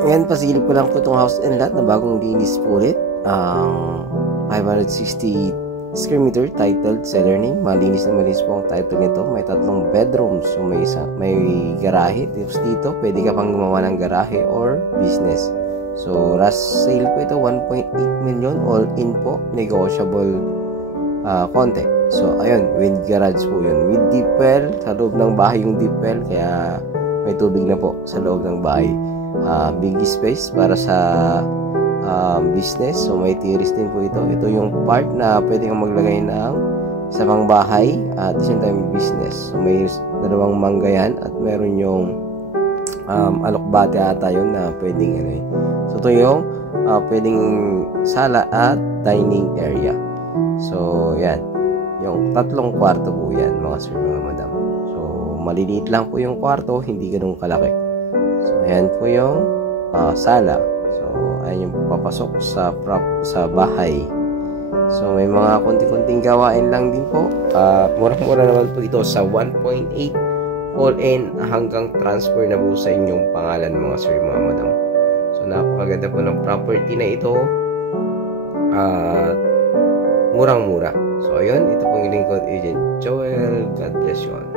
Ayan, pasilip ko lang po itong house and lot na bagong linis po ulit. Ang 560 square meter titled seller name. Malinis na malinis po ang title nito. May 3 bedrooms. So may garahe. Tips dito, pwede ka pang gumawa ng garahe or business. So last sale po ito, 1.8 million all in po. Negotiable konti. So ayun, with garage po yun. With deep well, sa loob ng bahay yung deep well. Kaya may tubig na po sa loob ng bahay. Big space para sa business. So may terrace din po ito. Ito yung part na pwede kang maglagay ng sa pang bahay at the same time business. So may 2 manggayan at meron yung alokbate ata yun na pwedeng ano eh. So ito yung pwedeng sala at dining area. So yan, yung 3 kwarto po yan mga sir, mga madam. So maliliit lang po yung kwarto, hindi ganun kalaki. So ayan po yung sala. So ayan yung papasok sa bahay. So may mga konti-konting gawain lang din po. Murang-mura naman po ito sa 1.8 all in hanggang transfer na po sa inyong pangalan mga sir, mga madam. So napakaganda po ng property na ito. Murang-mura. So ayun, ito pong lingkod agent Joel. God bless you all.